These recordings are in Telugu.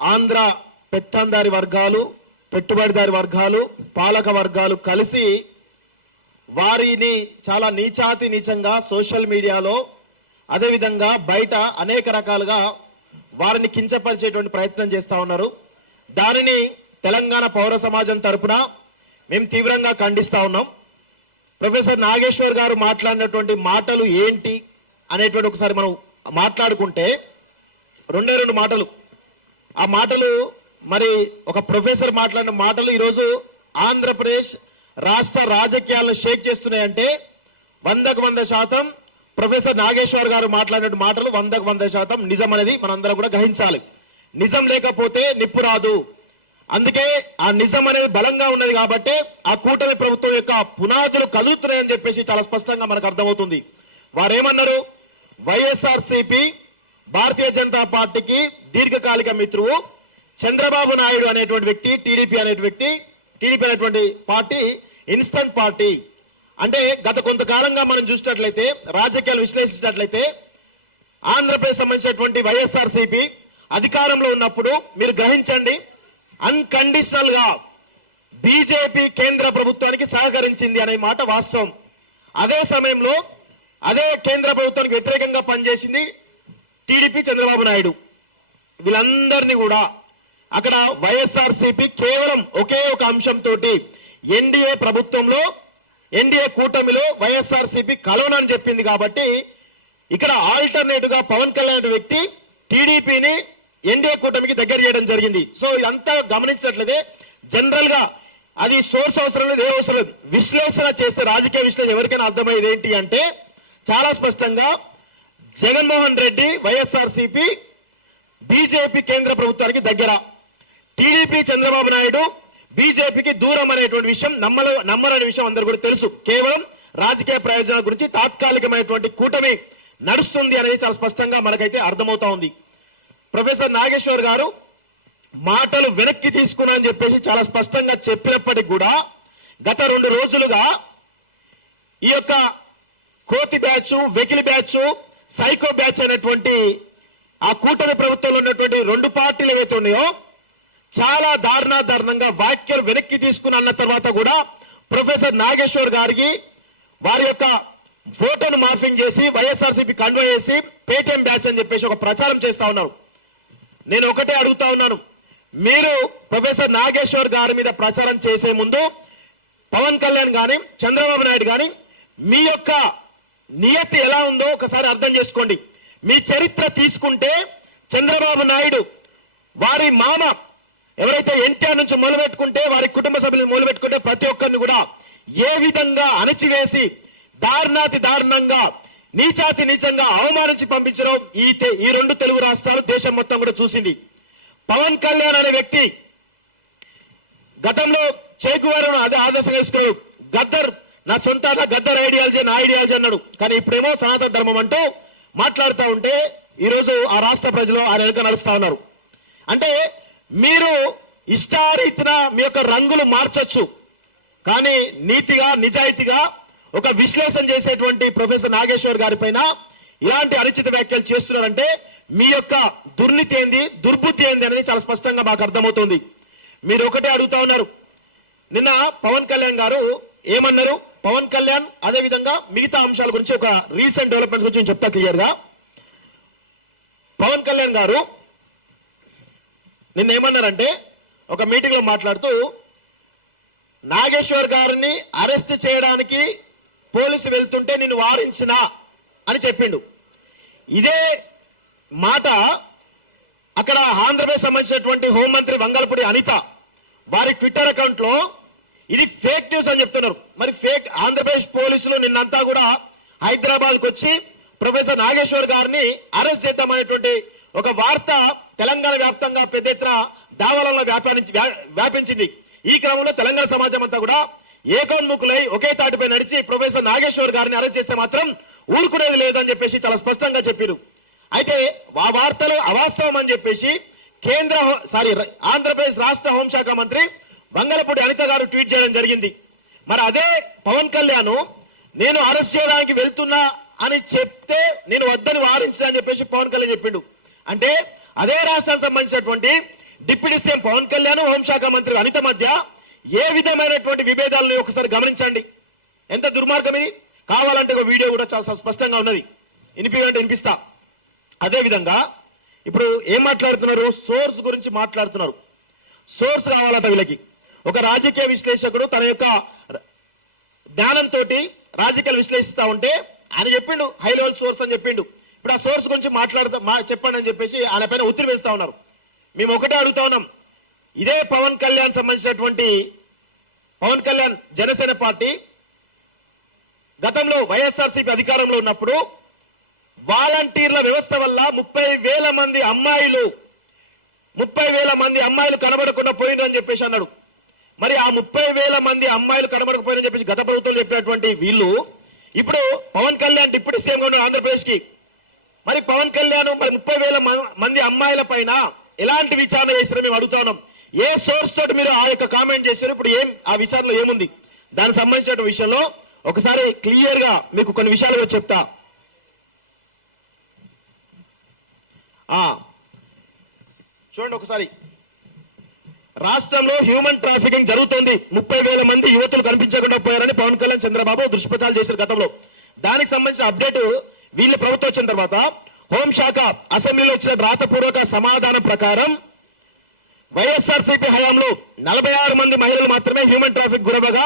ఆంధ్ర పెత్తందారి వర్గాలు, పెట్టుబడిదారి వర్గాలు, పాలక వర్గాలు కలిసి వారిని చాలా నీచాతి నీచంగా సోషల్ మీడియాలో అదేవిధంగా బయట అనేక రకాలుగా వారిని కించపరిచేటువంటి ప్రయత్నం చేస్తూ ఉన్నారు. దానిని తెలంగాణ పౌర సమాజం తరపున మేము తీవ్రంగా ఖండిస్తా ఉన్నాం. ప్రొఫెసర్ నాగేశ్వర్ గారు మాట్లాడినటువంటి మాటలు ఏంటి అనేటువంటి ఒకసారి మనం మాట్లాడుకుంటే రెండు మాటలు. ఆ మాటలు మరి ఒక ప్రొఫెసర్ మాట్లాడిన మాటలు ఈరోజు ఆంధ్రప్రదేశ్ రాష్ట్ర రాజకీయాలను షేక్ చేస్తున్నాయంటే 100% ప్రొఫెసర్ నాగేశ్వర్ గారు మాట్లాడిన మాటలు 100% నిజం అనేది మనందరం కూడా గ్రహించాలి. నిజం లేకపోతే నిప్పు రాదు. అందుకే ఆ నిజం అనేది బలంగా ఉన్నది కాబట్టి ఆ కూటమి ప్రభుత్వం యొక్క పునాదులు కదులుతున్నాయని చెప్పేసి చాలా స్పష్టంగా మనకు అర్థమవుతుంది. వారేమన్నారు? వైఎస్ఆర్సీపీ భారతీయ జనతా పార్టీకి దీర్ఘకాలిక మిత్రువు చంద్రబాబు నాయుడు అనేటువంటి వ్యక్తి, టీడీపీ అనేటువంటి పార్టీ ఇన్స్టంట్ పార్టీ. అంటే గత కొంతకాలంగా మనం చూసినట్లయితే, రాజకీయాలు విశ్లేషించినట్లయితే ఆంధ్రప్రదేశ్ సంబంధించినటువంటి వైఎస్ఆర్సీపీ అధికారంలో ఉన్నప్పుడు మీరు గ్రహించండి, అన్కండిషనల్ గా బీజేపీ కేంద్ర ప్రభుత్వానికి సహకరించింది అనే మాట వాస్తవం. అదే సమయంలో అదే కేంద్ర ప్రభుత్వానికి వ్యతిరేకంగా పనిచేసింది టీడీపీ, చంద్రబాబు నాయుడు. వీళ్ళందరినీ కూడా అక్కడ వైఎస్ఆర్సీపీ కేవలం ఒకే ఒక అంశంతో ఎన్డీఏ ప్రభుత్వంలో, ఎన్డీఏ కూటమిలో వైఎస్ఆర్సీపీ కలవనని చెప్పింది కాబట్టి ఇక్కడ ఆల్టర్నేటివ్ గా పవన్ కళ్యాణ్ వ్యక్తి టీడీపీని ఎన్డీఏ కూటమికి దగ్గర చేయడం జరిగింది. సో ఇదంతా గమనించినట్లయితే జనరల్ గా అది సోర్స్ అవసరం లేదు, ఏ అవసరం లేదు. విశ్లేషణ చేస్తే, రాజకీయ విశ్లేషణ ఎవరికైనా అర్థమయ్యేది ఏంటి అంటే చాలా స్పష్టంగా జగన్మోహన్ రెడ్డి వైఎస్ఆర్సీపీ బీజేపీ కేంద్ర ప్రభుత్వానికి దగ్గర, టీడీపీ చంద్రబాబు నాయుడు బీజేపీకి దూరం అనేటువంటి విషయం నమ్మరనే విషయం అందరూ కూడా తెలుసు. కేవలం రాజకీయ ప్రయోజనాల గురించి తాత్కాలికమైనటువంటి కూటమి నడుస్తుంది అనేది చాలా స్పష్టంగా మనకైతే అర్థమవుతా ఉంది. ప్రొఫెసర్ నాగేశ్వర్ గారు మాటలు వెనక్కి తీసుకున్నా అని చెప్పేసి చాలా స్పష్టంగా చెప్పినప్పటికీ కూడా గత 2 రోజులుగా ఈ యొక్క కోతి బ్యాచ్, వెకిలి బ్యాచ్, సైకో బ్యాచ్ అనేటువంటి ఆ కూటమి ప్రభుత్వంలో ఉన్నటువంటి 2 పార్టీలు ఏవైతే ఉన్నాయో చాలా దారుణంగా వ్యాఖ్యలు వెనక్కి తీసుకుని అన్న తర్వాత కూడా ప్రొఫెసర్ నాగేశ్వర్ గారికి వారి యొక్క ఫోటోను మార్ఫింగ్ చేసి వైఎస్ఆర్సీపీ కన్వే చేసి పేటీఎం బ్యాచ్ అని చెప్పేసి ఒక ప్రచారం చేస్తా ఉన్నారు. నేను ఒకటే అడుగుతా ఉన్నాను, మీరు ప్రొఫెసర్ నాగేశ్వర్ గారి మీద ప్రచారం చేసే ముందు పవన్ కళ్యాణ్ గాని, చంద్రబాబు నాయుడు గాని మీ యొక్క నియతి ఎలా ఉందో ఒకసారి అర్థం చేసుకోండి. మీ చరిత్ర తీసుకుంటే చంద్రబాబు నాయుడు వారి మామ ఎవరైతే ఎన్టీఆర్ నుంచి మొదలుపెట్టుకుంటే, వారి కుటుంబ సభ్యులు మొదలుపెట్టుకుంటే ప్రతి ఒక్కరిని కూడా ఏ విధంగా అణచివేసి దారుణంగా నీచాతి నీచంగా అవమానించి పంపించడం ఈ 2 తెలుగు రాష్ట్రాలు, దేశం మొత్తం కూడా చూసింది. పవన్ కళ్యాణ్ అనే వ్యక్తి గతంలో చేకువారు అదే ఆదర్శంగా తీసుకున్నాడు. గద్దర్ నా గద్దర్ ఐడియాలజీ నా ఐడియాలజీ అన్నాడు. కానీ ఇప్పుడేమో సనాతన ధర్మం అంటూ మాట్లాడుతూ ఉంటే ఈరోజు ఆ రాష్ట్ర ప్రజలు ఆయన వెనుక నడుస్తా ఉన్నారు. అంటే మీరు ఇష్టారీతిన మీ యొక్క రంగులు మార్చొచ్చు, కానీ నీతిగా నిజాయితీగా ఒక విశ్లేషణ చేసేటువంటి ప్రొఫెసర్ నాగేశ్వర్ గారి పైన ఇలాంటి అనుచిత వ్యాఖ్యలు చేస్తున్నారంటే మీ యొక్క దుర్నీతి ఏంది, దుర్బుద్ధి ఏంది అనేది చాలా స్పష్టంగా మాకు అర్థమవుతుంది. మీరు ఒకటే అడుగుతా ఉన్నారు. నిన్న పవన్ కళ్యాణ్ గారు ఏమన్నారు? పవన్ కళ్యాణ్ అదేవిధంగా మిగతా అంశాల గురించి, ఒక రీసెంట్ డెవలప్మెంట్స్ గురించి చెప్తా క్లియర్ గా. పవన్ కళ్యాణ్ గారు నిన్న ఏమన్నారంటే ఒక మీటింగ్ లో మాట్లాడుతూ నాగేశ్వర్ గారిని అరెస్ట్ చేయడానికి పోలీసు వెళ్తుంటే నిన్ను వారించిన అని చెప్పిండు. ఇదే మాట అక్కడ ఆంధ్రప్రదేశ్ సంబంధించినటువంటి హోంమంత్రి వంగలపూడి అనిత వారి ట్విట్టర్ అకౌంట్ లో ఇది ఫేక్ న్యూస్ అని చెప్తున్నారు. మరి ఫేక్ ఆంధ్రప్రదేశ్ పోలీసులు నిన్నంతా కూడా హైదరాబాద్ కు వచ్చి ప్రొఫెసర్ నాగేశ్వర్ గారిని అరెస్ట్ చేద్దామనేటువంటి ఒక వార్త తెలంగాణ వ్యాప్తంగా పెద్ద ఎత్తున దావాలలో వ్యాపించింది. ఈ క్రమంలో తెలంగాణ సమాజం అంతా కూడా ఏకోన్ముఖులై ఒకే తాటిపై నడిచి ప్రొఫెసర్ నాగేశ్వర్ గారిని అరెస్ట్ చేస్తే మాత్రం ఊరుకునేది లేదని చెప్పేసి చాలా స్పష్టంగా చెప్పారు. అయితే ఆ వార్తలు అవాస్తవం అని చెప్పేసి ఆంధ్రప్రదేశ్ రాష్ట్ర హోంశాఖ మంత్రి వంగలపూడి అనిత గారు ట్వీట్ చేయడం జరిగింది. మరి అదే పవన్ కళ్యాణ్ నేను అరెస్ట్ చేయడానికి వెళ్తున్నా అని చెప్తే నేను వద్దని వారించా అని చెప్పేసి పవన్ కళ్యాణ్ చెప్పిండు. అంటే అదే రాష్ట్రానికి సంబంధించినటువంటి డిప్యూటీ సీఎం పవన్ కళ్యాణ్, హోంశాఖ మంత్రి అనిత మధ్య ఏ విధమైనటువంటి విభేదాలను ఒకసారి గమనించండి. ఎంత దుర్మార్గం ఇది. కావాలంటే ఒక వీడియో కూడా చాలా స్పష్టంగా ఉన్నది, వినిపిస్తా. అదే విధంగా ఇప్పుడు ఏం మాట్లాడుతున్నారు, సోర్స్ గురించి మాట్లాడుతున్నారు. సోర్స్ కావాలట వీళ్ళకి. ఒక రాజకీయ విశ్లేషకుడు తన యొక్క జ్ఞానంతో రాజకీయాలు విశ్లేషిస్తా ఉంటే ఆయన చెప్పిండు హై లెవెల్ సోర్స్ అని చెప్పిండు. ఇప్పుడు ఆ సోర్స్ గురించి చెప్పండి అని చెప్పేసి ఆయన పైన ఒత్తిడి వేస్తా ఉన్నారు. మేము ఒకటే అడుగుతా ఉన్నాం, ఇదే పవన్ కళ్యాణ్ సంబంధించినటువంటి పవన్ కళ్యాణ్ జనసేన పార్టీ గతంలో వైఎస్ఆర్సీపీ అధికారంలో ఉన్నప్పుడు వాలంటీర్ల వ్యవస్థ వల్ల 30,000 మంది అమ్మాయిలు కనబడకుండా పోయినరు అని చెప్పేసి అన్నాడు. మరి ఆ 30,000 మంది అమ్మాయిలు కనబడకపోయినని చెప్పేసి గత ప్రభుత్వం చెప్పినటువంటి వీళ్ళు ఇప్పుడు పవన్ కళ్యాణ్ డిప్యూటీ సీఎంగా ఉన్నారు ఆంధ్రప్రదేశ్ కి. మరి పవన్ కళ్యాణ్ మరి 30,000 మంది అమ్మాయిల పైన ఎలాంటి విచారణ చేస్తారో మేము అడుగుతా ఉన్నాం. ఏ సోర్స్ తోటి మీరు ఆ యొక్క కామెంట్ చేశారు, ఇప్పుడు ఆ విచారణలో ఏముంది, దానికి సంబంధించిన విషయంలో ఒకసారి క్లియర్ గా మీకు కొన్ని విషయాలు చెప్తా. చూడండి ఒకసారి, రాష్ట్రంలో హ్యూమన్ ట్రాఫికింగ్ జరుగుతోంది. 30,000 మంది యువతులు కనిపించకుండా పోయారని పవన్ కళ్యాణ్, చంద్రబాబు దుష్ప్రచారాలు చేశారు గతంలో. దానికి సంబంధించిన అప్డేట్ వీళ్ళ ప్రభుత్వం వచ్చిన తర్వాత హోంశాఖ అసెంబ్లీలో ఇచ్చిన రాతపూర్వక సమాధానం ప్రకారం వైఎస్ఆర్సీపీ హయాంలో 46 మంది మహిళలు మాత్రమే హ్యూమన్ ట్రాఫిక్ గురవగా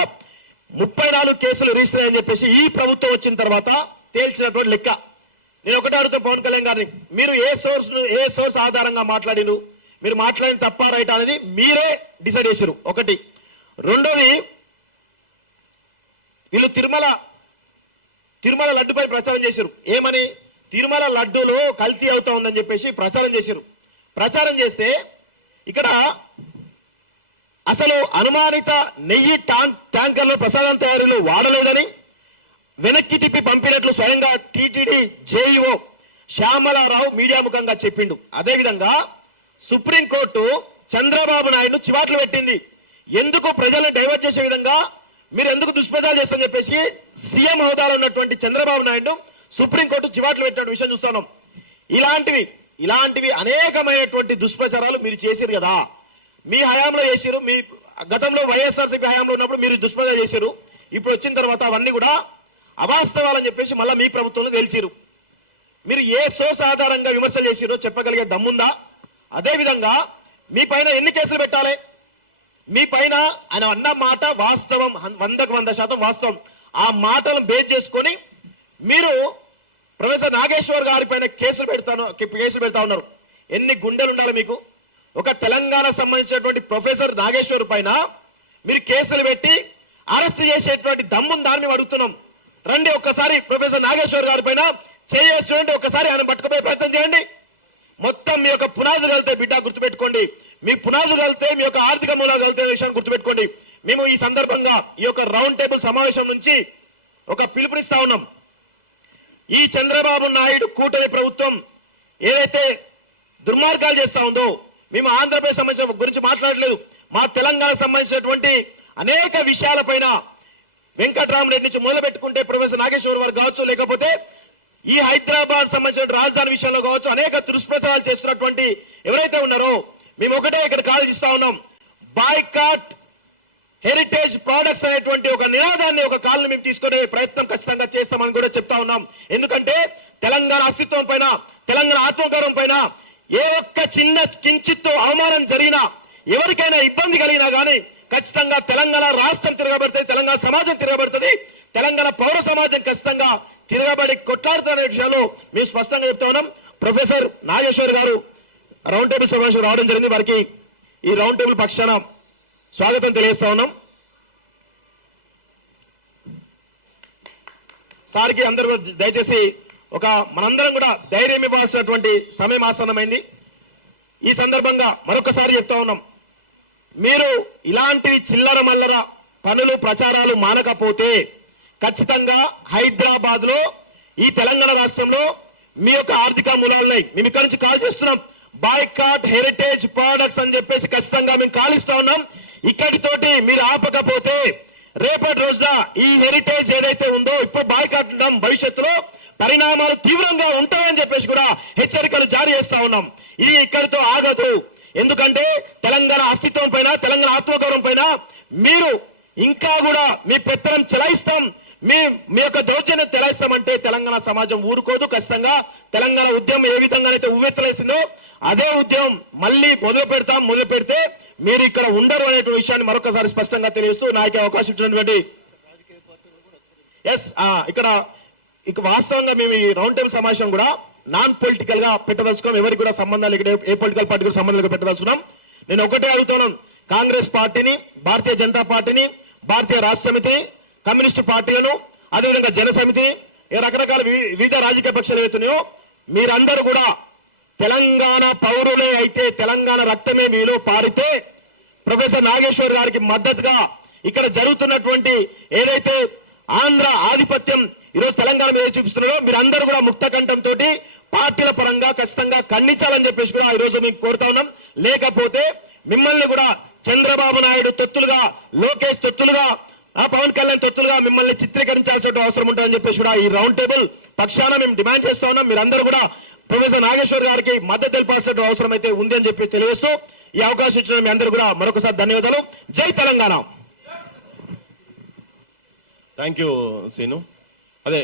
34 కేసులు రిజిస్టర్ అయ్యని చెప్పేసి ఈ ప్రభుత్వం వచ్చిన తర్వాత తేల్చినటువంటి లెక్క. నేను ఒకటే అడుగుతా పవన్ కళ్యాణ్ గారిని, మీరు ఏ సోర్స్ ఆధారంగా మాట్లాడిను, మీరు మాట్లాడిన తప్ప రైట్ అనేది మీరే డిసైడ్ చేశారు. ఒకటి. రెండోది, వీళ్ళు తిరుమల లడ్డుపై ప్రచారం చేశారు. ఏమని? తిరుమల లడ్డూలో కల్తీ అవుతా ఉందని చెప్పేసి ప్రచారం చేశారు. ప్రచారం చేస్తే ఇక్కడ అసలు అనుమానిత నెయ్యి ట్యాంకర్లు ప్రసాదం తయారీలో వాడలేదని వెనక్కి తిప్పి పంపినట్లు స్వయంగా టీటీడీ జేఈఓ శ్యామలారావు మీడియా ముఖంగా చెప్పిండు. అదేవిధంగా సుప్రీంకోర్టు చంద్రబాబు నాయుడు చివాట్లు పెట్టింది. ఎందుకు ప్రజల్ని డైవర్ట్ చేసే విధంగా మీరు ఎందుకు దుష్ప్రచారం చేస్తారని చెప్పేసి సీఎం హోదాలో ఉన్నటువంటి చంద్రబాబు నాయుడు సుప్రీంకోర్టు చివాట్లు పెట్టిన విషయం చూస్తున్నాం. ఇలాంటివి అనేకమైనటువంటి దుష్ప్రచారాలు మీరు చేశారు కదా, మీ హయాంలో చేశారు. మీ గతంలో వైఎస్ఆర్సీపీ హయాంలో ఉన్నప్పుడు మీరు దుష్ప్రచారం చేశారు. ఇప్పుడు వచ్చిన తర్వాత అవన్నీ కూడా అవాస్తవాలని చెప్పేసి మళ్ళీ మీ ప్రభుత్వంలో తేల్చారు. మీరు ఏ సోర్స్ ఆధారంగా విమర్శలు చేసిరో చెప్పగలిగే దమ్ముందా? అదేవిధంగా మీ పైన ఎన్ని కేసులు పెట్టాలి? మీ పైన ఆయన అన్న మాట వాస్తవం, 100% వాస్తవం. ఆ మాటలను బేస్ చేసుకొని మీరు ప్రొఫెసర్ నాగేశ్వర్ గారి పైన కేసులు పెడతా ఉన్నారు. ఎన్ని గుండెలు ఉండాలి మీకు? ఒక తెలంగాణ సంబంధించినటువంటి ప్రొఫెసర్ నాగేశ్వర్ పైన మీరు కేసులు పెట్టి అరెస్ట్ చేసేటువంటి దమ్ముందని మేము అడుగుతున్నాం. రండి ఒక్కసారి ప్రొఫెసర్ నాగేశ్వర్ గారి పైన చేసి చూడండి, ఒక్కసారి ఆయన పట్టుకుపోయే ప్రయత్నం చేయండి. మొత్తం మీ యొక్క పునాదులు కలితే బిడ్డ గుర్తుపెట్టుకోండి, మీ పునాదులు కలితే మీ యొక్క ఆర్థిక మూలాలు కలితే విషయాన్ని గుర్తుపెట్టుకోండి. మేము ఈ సందర్భంగా ఈ యొక్క రౌండ్ టేబుల్ సమావేశం నుంచి ఒక పిలుపునిస్తా ఉన్నాం. ఈ చంద్రబాబు నాయుడు కూటమి ప్రభుత్వం ఏదైతే దుర్మార్గాలు చేస్తా ఉందో, మేము ఆంధ్రప్రదేశ్ సమస్య గురించి మాట్లాడలేదు, మా తెలంగాణ సంబంధించినటువంటి అనేక విషయాలపైన వెంకటరామరెడ్డి నుంచి మొదలు పెట్టుకుంటే ప్రొఫెసర్ నాగేశ్వర్ వారు కావచ్చు, లేకపోతే ఈ హైదరాబాద్ సంబంధించిన రాజధాని విషయంలో కావచ్చు, అనేక దుష్ప్రచారాలు చేస్తున్నటువంటి ఎవరైతే ఉన్నారో మేము ఒకటే ఇక్కడ కాల్ చేస్తా ఉన్నాం. బాయ్కాట్ హెరిటేజ్ ప్రొడక్ట్స్ అనేటువంటి ఒక నినాదాన్ని, ఒక కాల్ని మేము తీసుకునే ప్రయత్నం ఖచ్చితంగా చేస్తామని కూడా చెప్తా ఉన్నాం. ఎందుకంటే తెలంగాణ అస్తిత్వం పైన, తెలంగాణ ఆత్మగౌరవం పైన ఏ ఒక్క చిన్న కించిత్తు అవమానం జరిగినా, ఎవరికైనా ఇబ్బంది కలిగినా గానీ ఖచ్చితంగా తెలంగాణ రాష్ట్రం తిరగబడుతుంది, తెలంగాణ సమాజం తిరగబడుతుంది, తెలంగాణ పౌర సమాజం ఖచ్చితంగా తిరగబడి కొట్లాడుతున్న విషయాలు మేము స్పష్టంగా చెప్తా ఉన్నాం. ప్రొఫెసర్ నాగేశ్వర్ గారు రౌండ్ టేబుల్ సమావేశం రావడం జరిగింది. వారికి ఈ రౌండ్ టేబుల్ పక్షాన స్వాగతం తెలియజేస్తా ఉన్నాం. సార్కి అందరూ దయచేసి మనందరం కూడా ధైర్యం ఇవ్వాల్సినటువంటి సమయం ఆసన్నమైంది. ఈ సందర్భంగా మరొకసారి చెప్తా ఉన్నాం, మీరు ఇలాంటివి చిల్లర మల్లర పనులు ప్రచారాలు మానకపోతే ఖచ్చితంగా హైదరాబాద్ లో, ఈ తెలంగాణ రాష్ట్రంలో మీ యొక్క ఆర్థిక మూలాలున్నాయి. మేము ఇక్కడి నుంచి కాల్ చేస్తున్నాం. బాయ్కాట్ హెరిటేజ్ ప్రొడక్ట్స్ అని చెప్పేసి ఖచ్చితంగా మేము కాలిస్తా ఉన్నాం. ఇక్కడితోటి మీరు ఆపకపోతే రేపటి రోజున ఈ హెరిటేజ్ ఏదైతే ఉందో, ఇప్పుడు బాయ్కాట్ ఉన్నాం, భవిష్యత్తులో పరిణామాలు తీవ్రంగా ఉంటాయని చెప్పేసి కూడా హెచ్చరికలు జారీ చేస్తా ఉన్నాం. ఇది ఇక్కడితో ఆగదు. ఎందుకంటే తెలంగాణ అస్తిత్వం పైన, తెలంగాణ ఆత్మగౌరవం పైన మీరు ఇంకా కూడా మీ పెత్తనం చెలాయిస్తాం, మీ యొక్క దౌర్జన్యం చెలాయిస్తామంటే తెలంగాణ సమాజం ఊరుకోదు. ఖచ్చితంగా తెలంగాణ ఉద్యమం ఏ విధంగానైతే ఉవ్వెత్తలేసిందో అదే ఉద్యమం మళ్ళీ మొదలు పెడితే మీరు ఇక్కడ ఉండరు అనేటువంటి విషయాన్ని మరొకసారి స్పష్టంగా తెలియజేస్తూ నాకు అవకాశం ఇచ్చినటువంటి ఇక వాస్తవంగా మేము ఈ రౌండ్ టేబుల్ సమావేశం కూడా నాన్ పొలిటికల్ గా పెట్టదలుచుకున్నాం. ఎవరికి కూడా సంబంధాలు ఇక్కడ ఏ పొలిటికల్ పార్టీ కూడా సంబంధాలు పెట్టదలుచుకున్నాం. నేను ఒకటే అడుగుతున్నాను, కాంగ్రెస్ పార్టీని, భారతీయ జనతా పార్టీని, భారతీయ రాష్ట్ర సమితిని, కమ్యూనిస్టు పార్టీలను, అదేవిధంగా జన సమితిని, రకరకాల వివిధ రాజకీయ పక్షాలు ఏవైతున్నాయో మీరందరూ కూడా తెలంగాణ పౌరులే అయితే, తెలంగాణ రక్తమే మీలో పారితే ప్రొఫెసర్ నాగేశ్వర్ గారికి మద్దతుగా ఇక్కడ జరుగుతున్నటువంటి ఏదైతే ఆంధ్ర ఆధిపత్యం ఈరోజు తెలంగాణ మీద చూపిస్తున్నారో మీరందరూ కూడా ముక్త కంఠంతో పార్టీల పరంగా ఖచ్చితంగా ఖండించాలని చెప్పేసి కూడా ఈ రోజు మీకు కోరుతా ఉన్నాం. లేకపోతే మిమ్మల్ని కూడా చంద్రబాబు నాయుడు తొత్తులుగా, లోకేష్ తొత్తులుగా, పవన్ కళ్యాణ్ తొత్తులుగా మిమ్మల్ని చిత్రీకరించాల్సిన అవసరం ఉంటుందని చెప్పేసి కూడా ఈ రౌండ్ టేబుల్ పక్షాన మేము డిమాండ్ చేస్తా ఉన్నాం. మీరందరూ కూడా ప్రొఫెసర్ నాగేశ్వర్ గారికి మద్దతు తెలిపాల్సిన అవసరం అయితే ఉంది అని చెప్పి తెలియజేస్తూ ఈ అవకాశం ఇచ్చిన మీ అందరూ కూడా మరొకసారి ధన్యవాదాలు. జై తెలంగాణ. Thank you scene. అదే